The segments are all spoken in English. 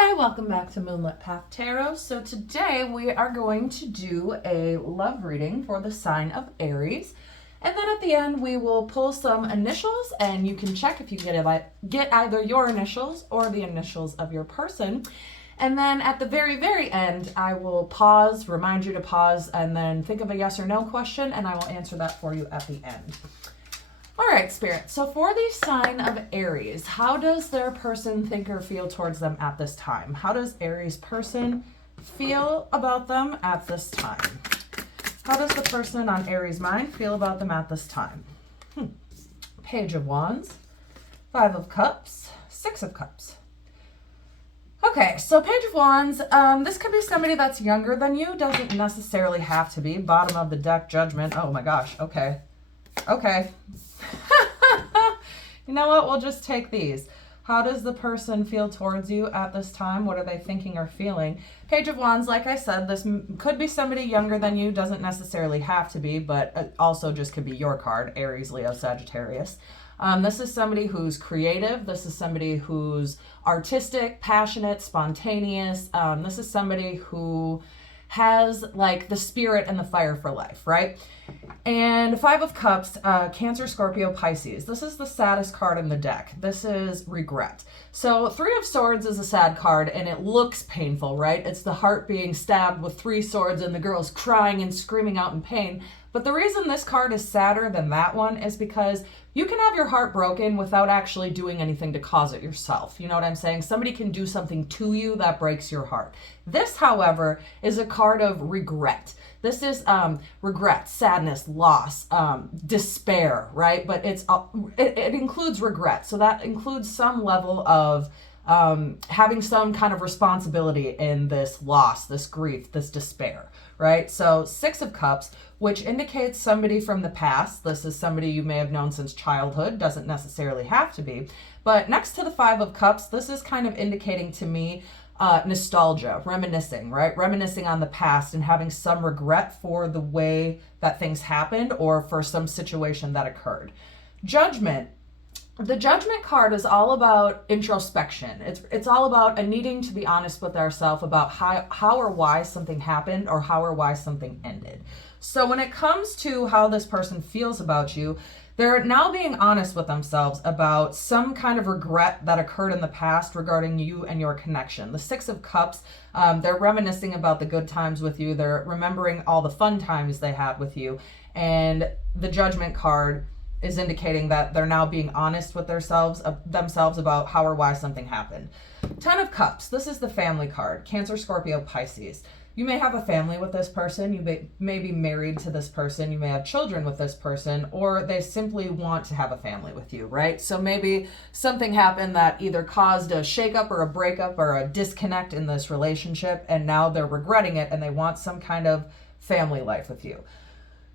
Hi, welcome back to Moonlit Path Tarot. So today we are going to do a love reading for the sign of Aries. And then at the end we will pull some initials and you can check if you get either your initials or the initials of your person. And then at the very end I will pause, remind you to pause, and then think of a yes or no question and I will answer that for you at the end. All right, Spirit. So for the sign of Aries, how does their person think or feel towards them at this time? How does Aries person feel about them at this time? How does the person on Aries mind feel about them at this time? Page of Wands, 5 of Cups, 6 of Cups. Okay, so Page of Wands, this could be somebody that's younger than you. Doesn't necessarily have to be. Bottom of the deck, Judgment. Oh my gosh, okay. You know what? We'll just take these. How does the person feel towards you at this time? What are they thinking or feeling? Page of Wands, like I said, this could be somebody younger than you. Doesn't necessarily have to be, but it also just could be your card, Aries, Leo, Sagittarius. This is somebody who's creative. This is somebody who's artistic, passionate, spontaneous. This is somebody who has like the spirit and the fire for life, right? And 5 of Cups, Cancer, Scorpio, Pisces. This is the saddest card in the deck. This is regret. So 3 of Swords is a sad card and it looks painful, right? It's the heart being stabbed with 3 swords and the girl's crying and screaming out in pain. But the reason this card is sadder than that one is because you can have your heart broken without actually doing anything to cause it yourself. You know what I'm saying? Somebody can do something to you that breaks your heart. This, however, is a card of regret. This is regret, sadness, loss, despair, right? But it includes regret. So that includes some level of having some kind of responsibility in this loss, this grief, this despair, right? So 6 of Cups, which indicates somebody from the past. This is somebody you may have known since childhood, doesn't necessarily have to be. But next to the 5 of Cups, this is kind of indicating to me nostalgia, reminiscing, right? Reminiscing on the past and having some regret for the way that things happened or for some situation that occurred. Judgment. The Judgment card is all about introspection. It's all about a needing to be honest with ourselves about how or why something happened or how or why something ended. So when it comes to how this person feels about you, they're now being honest with themselves about some kind of regret that occurred in the past regarding you and your connection. The 6 of Cups, they're reminiscing about the good times with you. They're remembering all the fun times they had with you. And the Judgment card is indicating that they're now being honest with themselves about how or why something happened. 10 of Cups, this is the family card, Cancer, Scorpio, Pisces. You may have a family with this person, you may be married to this person, you may have children with this person, or they simply want to have a family with you, right? So maybe something happened that either caused a shakeup or a breakup or a disconnect in this relationship, and now they're regretting it and they want some kind of family life with you.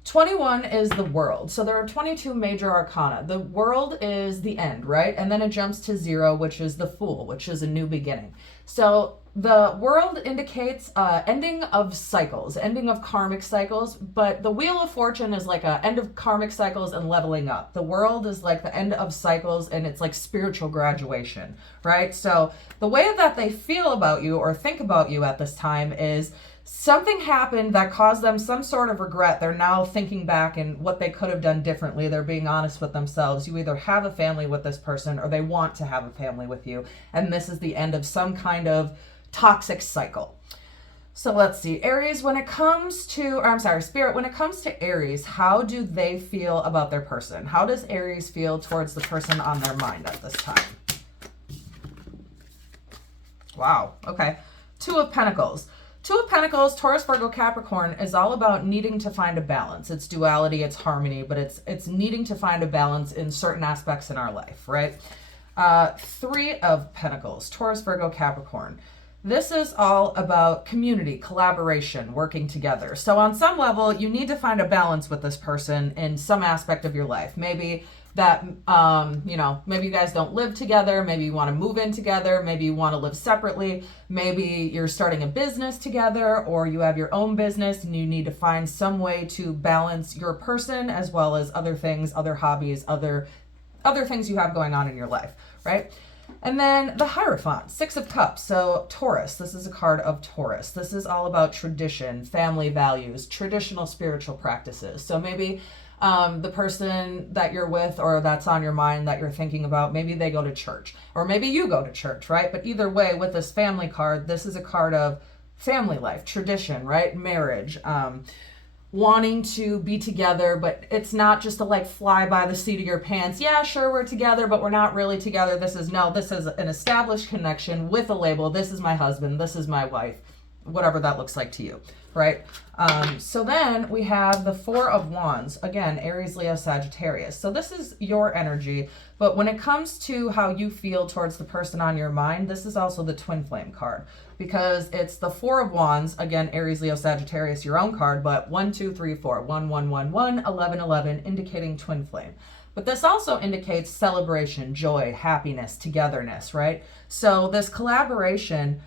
21 is the World. So there are 22 major arcana. The World is the end, right? And then it jumps to 0, which is the Fool, which is a new beginning. So the World indicates ending of cycles, ending of karmic cycles, but the Wheel of Fortune is like a end of karmic cycles and leveling up. The World is like the end of cycles and it's like spiritual graduation, right? So the way that they feel about you or think about you at this time is something happened that caused them some sort of regret. They're now thinking back and what they could have done differently. They're being honest with themselves. You either have a family with this person or they want to have a family with you. And this is the end of some kind of toxic cycle. So let's see. Aries, when it comes to, Spirit, when it comes to Aries, how do they feel about their person? How does Aries feel towards the person on their mind at this time? Wow. Okay. 2 of Pentacles. 2 of Pentacles, Taurus, Virgo, Capricorn is all about needing to find a balance. It's duality, it's harmony, but it's needing to find a balance in certain aspects in our life, right? 3 of Pentacles, Taurus, Virgo, Capricorn. This is all about community, collaboration, working together. So on some level, you need to find a balance with this person in some aspect of your life. Maybe that, maybe you guys don't live together. Maybe you want to move in together. Maybe you want to live separately. Maybe you're starting a business together or you have your own business and you need to find some way to balance your person as well as other things, other hobbies, other things you have going on in your life, right? And then the Hierophant, Six of Cups. So Taurus, this is a card of Taurus. This is all about tradition, family values, traditional spiritual practices. So maybe the person that you're with or that's on your mind that you're thinking about, maybe they go to church or maybe you go to church, right? But either way, with this family card, this is a card of family life, tradition, right? Marriage, wanting to be together, but it's not just to like fly by the seat of your pants. Yeah, sure, we're together, but we're not really together. This is an established connection with a label. This is my husband. This is my wife, whatever that looks like to you, right? So then we have the Four of Wands. Again, Aries, Leo, Sagittarius. So this is your energy, but when it comes to how you feel towards the person on your mind, this is also the Twin Flame card, because it's the Four of Wands. Again, Aries, Leo, Sagittarius, your own card, but 1, 2, 3, 4, 1, 1, 1, 1, 11, 11, indicating Twin Flame. But this also indicates celebration, joy, happiness, togetherness, right? So this collaboration,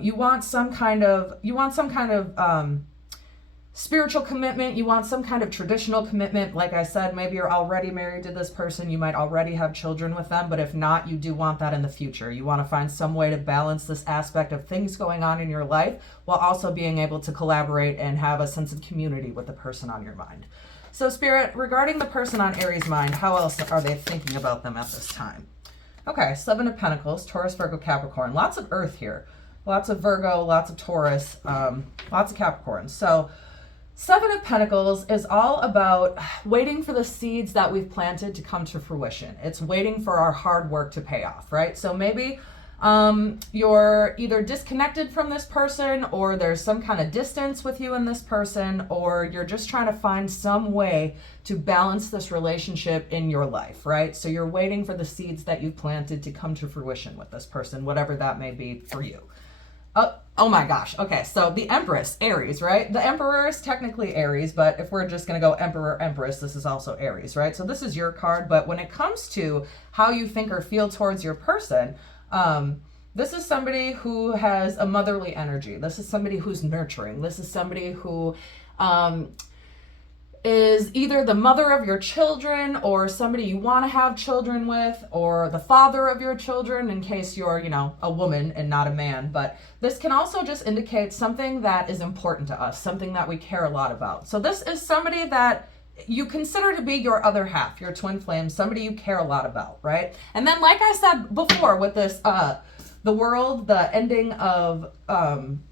you want some kind of spiritual commitment. You want some kind of traditional commitment. Like I said, maybe you're already married to this person. You might already have children with them, but if not, you do want that in the future. You want to find some way to balance this aspect of things going on in your life while also being able to collaborate and have a sense of community with the person on your mind. So Spirit, regarding the person on Aries' mind, how else are they thinking about them at this time? Okay, Seven of Pentacles, Taurus, Virgo, Capricorn. Lots of Earth here. Lots of Virgo, lots of Taurus, lots of Capricorn. So Seven of Pentacles is all about waiting for the seeds that we've planted to come to fruition. It's waiting for our hard work to pay off, right? So maybe you're either disconnected from this person, or there's some kind of distance with you and this person, or you're just trying to find some way to balance this relationship in your life, right? So you're waiting for the seeds that you've planted to come to fruition with this person, whatever that may be for you. Oh my gosh. Okay, so the Empress, Aries, right? The Emperor is technically Aries, but if we're just going to go Emperor, Empress, this is also Aries, right? So this is your card, but when it comes to how you think or feel towards your person, this is somebody who has a motherly energy. This is somebody who's nurturing. This is somebody who is either the mother of your children or somebody you want to have children with, or the father of your children in case you're, a woman and not a man. But this can also just indicate something that is important to us, something that we care a lot about. So this is somebody that you consider to be your other half, your twin flame, somebody you care a lot about, right? And then, like I said before with this, the world, the ending of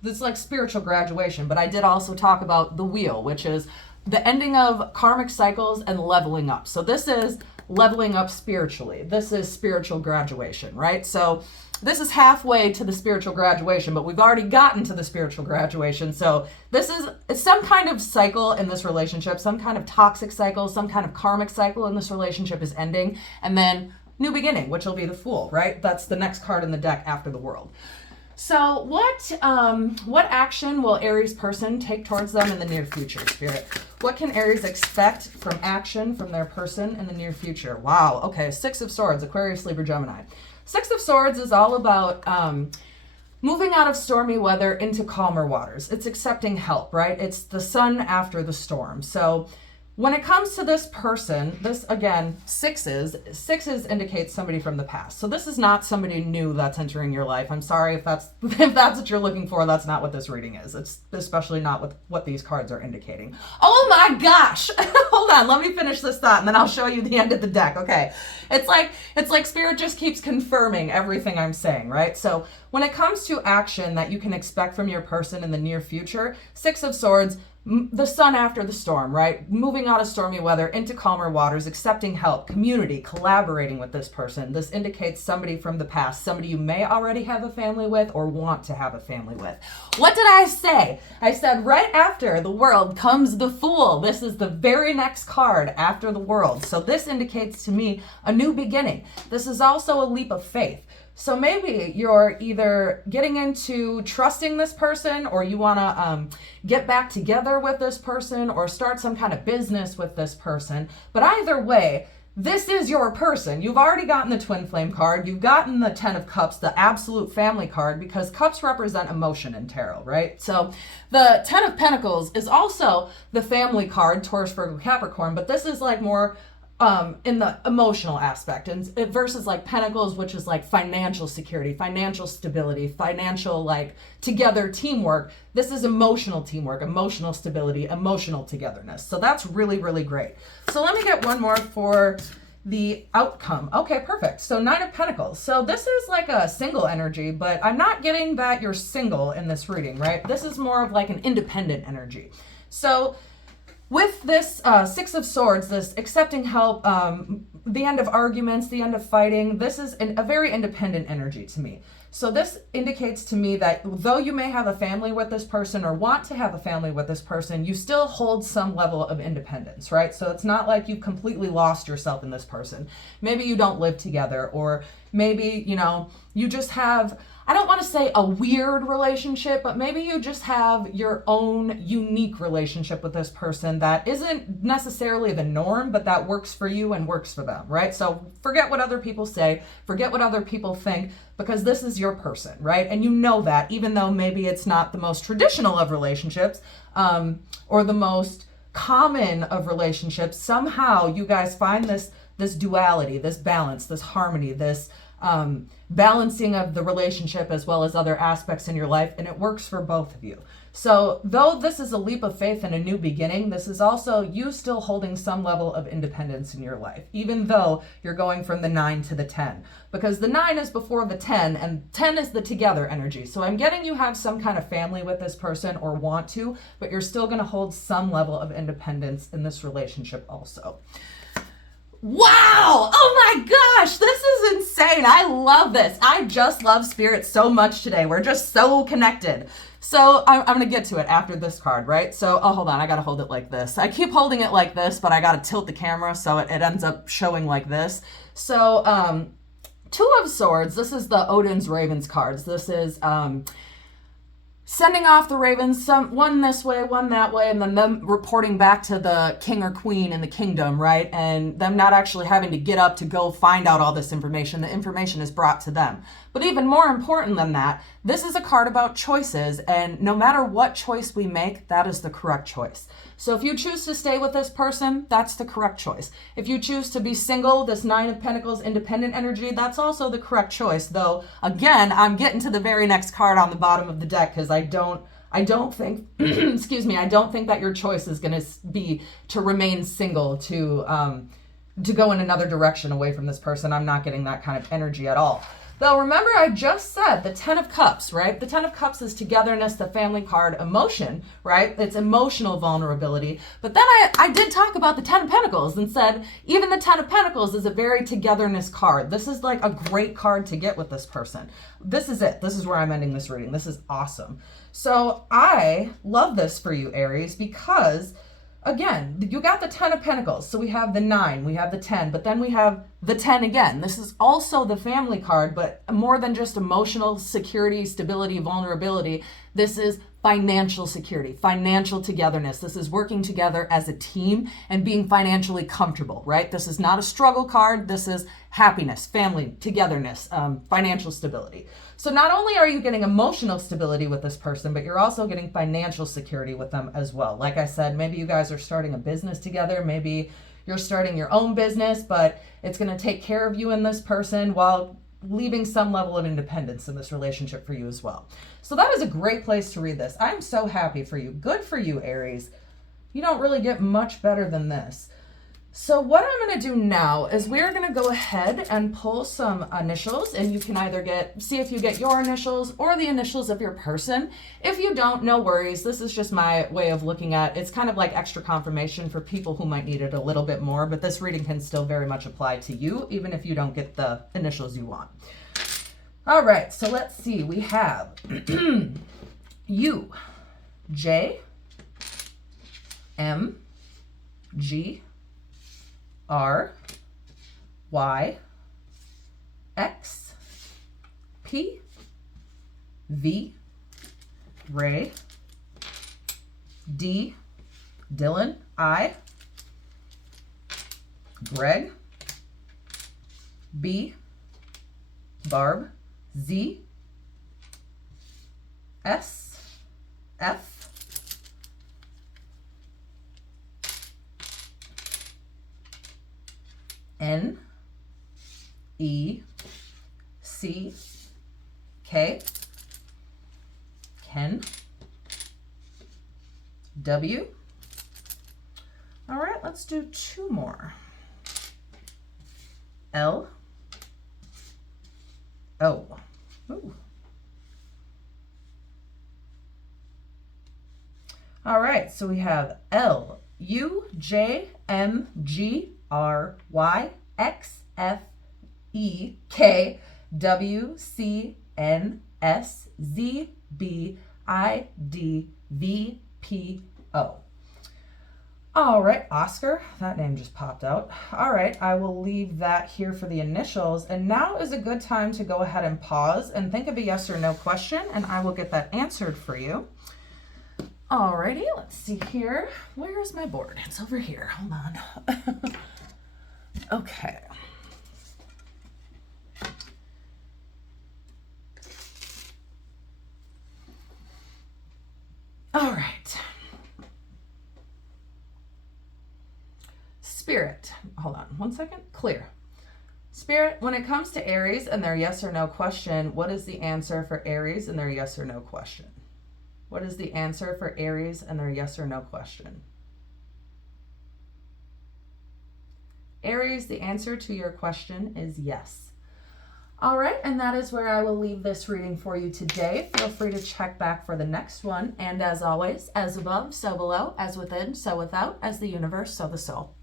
this like spiritual graduation, but I did also talk about the wheel, which is the ending of karmic cycles and leveling up. So this is leveling up spiritually. This is spiritual graduation, right? So this is halfway to the spiritual graduation, but we've already gotten to the spiritual graduation. So it's some kind of cycle in this relationship, some kind of toxic cycle, some kind of karmic cycle in this relationship is ending. And then new beginning, which will be the Fool, right? That's the next card in the deck after the World. So what action will Aries person take towards them in the near future, Spirit? What can Aries expect from action from their person in the near future? Wow. Okay. Six of Swords, Aquarius, Libra, Gemini. Six of Swords is all about moving out of stormy weather into calmer waters. It's accepting help, right? It's the sun after the storm. So when it comes to this person, this again, sixes indicates somebody from the past. So this is not somebody new that's entering your life. I'm sorry if that's what you're looking for. That's not what this reading is. It's especially not what these cards are indicating. Oh my gosh. Hold on, let me finish this thought and then I'll show you the end of the deck. Okay. It's like Spirit just keeps confirming everything I'm saying, right? So when it comes to action that you can expect from your person in the near future, Six of Swords, the sun after the storm, right? Moving out of stormy weather into calmer waters, accepting help, community, collaborating with this person. This indicates somebody from the past, somebody you may already have a family with or want to have a family with. What did I say? I said right after the World comes the Fool. This is the very next card after the World. So this indicates to me a new beginning. This is also a leap of faith. So maybe you're either getting into trusting this person, or you want to get back together with this person or start some kind of business with this person. But either way, this is your person. You've already gotten the Twin Flame card. You've gotten the Ten of Cups, the absolute family card, because cups represent emotion in tarot, right? So the Ten of Pentacles is also the family card, Taurus, Virgo, Capricorn, but this is like more in the emotional aspect, and versus like Pentacles, which is like financial security, financial stability, financial like together teamwork. This is emotional teamwork, emotional stability, emotional togetherness. So that's really, really great. So let me get one more for the outcome. Okay, perfect. So 9 of Pentacles. So this is like a single energy, but I'm not getting that you're single in this reading, right? This is more of like an independent energy. So with this 6 of Swords, this accepting help, the end of arguments, the end of fighting, this is a very independent energy to me. So this indicates to me that though you may have a family with this person or want to have a family with this person, you still hold some level of independence, right? So it's not like you've completely lost yourself in this person. Maybe you don't live together, or maybe, you know, you just have, I don't want to say a weird relationship, but maybe you just have your own unique relationship with this person that isn't necessarily the norm, but that works for you and works for them, right? So forget what other people say, forget what other people think, because this is your person, right? And you know that, even though maybe it's not the most traditional of relationships, or the most common of relationships, somehow you guys find this duality, this balance, this harmony, this balancing of the relationship as well as other aspects in your life, and it works for both of you. So though this is a leap of faith and a new beginning, this is also you still holding some level of independence in your life, even though you're going from the 9 to the 10, because the 9 is before the 10 and 10 is the together energy. So I'm getting you have some kind of family with this person or want to, but you're still going to hold some level of independence in this relationship also. Wow! Oh my gosh, this is insane. I love this. I just love Spirit so much today. We're just so connected. So I'm going to get to it after this card, right? So, oh, hold on. I got to hold it like this. I keep holding it like this, but I got to tilt the camera so it ends up showing like this. So 2 of Swords, this is the Odin's Ravens cards. This is sending off the ravens, one this way, one that way, and then them reporting back to the king or queen in the kingdom, right? And them not actually having to get up to go find out all this information. The information is brought to them. But even more important than that, this is a card about choices, and no matter what choice we make, that is the correct choice. So if you choose to stay with this person, that's the correct choice. If you choose to be single, this 9 of Pentacles independent energy, that's also the correct choice. Though, again, I'm getting to the very next card on the bottom of the deck because I don't think, excuse me, I don't think that your choice is going to be to remain single, to go in another direction away from this person. I'm not getting that kind of energy at all. Though, remember I just said the 10 of Cups, right? The 10 of Cups is togetherness, the family card, emotion, right? It's emotional vulnerability. But then I did talk about the 10 of Pentacles and said even the 10 of Pentacles is a very togetherness card. This is like a great card to get with this person. This is it. This is where I'm ending this reading. This is awesome. So I love this for you, Aries, because again, you got the 10 of Pentacles. So we have the 9, we have the 10, but then we have the 10 again. This is also the family card, but more than just emotional security, stability, vulnerability. This is financial security, financial togetherness. This is working together as a team and being financially comfortable, right? This is not a struggle card. This is happiness, family, togetherness, financial stability. So not only are you getting emotional stability with this person, but you're also getting financial security with them as well. Like I said, maybe you guys are starting a business together. Maybe you're starting your own business, but it's going to take care of you and this person while leaving some level of independence in this relationship for you as well. So that is a great place to read this. I'm so happy for you. Good for you, Aries. You don't really get much better than this. So what I'm going to do now is we're going to go ahead and pull some initials, and you can either see if you get your initials or the initials of your person. If you don't, no worries. This is just my way of looking at it's kind of like extra confirmation for people who might need it a little bit more, but this reading can still very much apply to you, even if you don't get the initials you want. All right, so let's see. We have U, J, M, G, R, Y, X, P, V, Ray, D, Dylan, I, Greg, B, Barb, Z, S, F, N, E, C, K, Ken, W. All right, let's do 2 more. L, O. Ooh. All right, so we have L, U, J, M, G, R, Y, X, F, E, K, W, C, N, S, Z, B, I, D, V, P, O. All right, Oscar, that name just popped out. All right, I will leave that here for the initials. And now is a good time to go ahead and pause and think of a yes or no question, and I will get that answered for you. Alrighty, let's see here. Where is my board? It's over here. Hold on. Okay. All right. Spirit. Hold on one second. Clear. Spirit, when it comes to Aries and their yes or no question, what is the answer for Aries and their yes or no question? What is the answer for Aries and their yes or no question? Aries, the answer to your question is yes. All right, and that is where I will leave this reading for you today. Feel free to check back for the next one. And as always, as above, so below, as within, so without, as the universe, so the soul.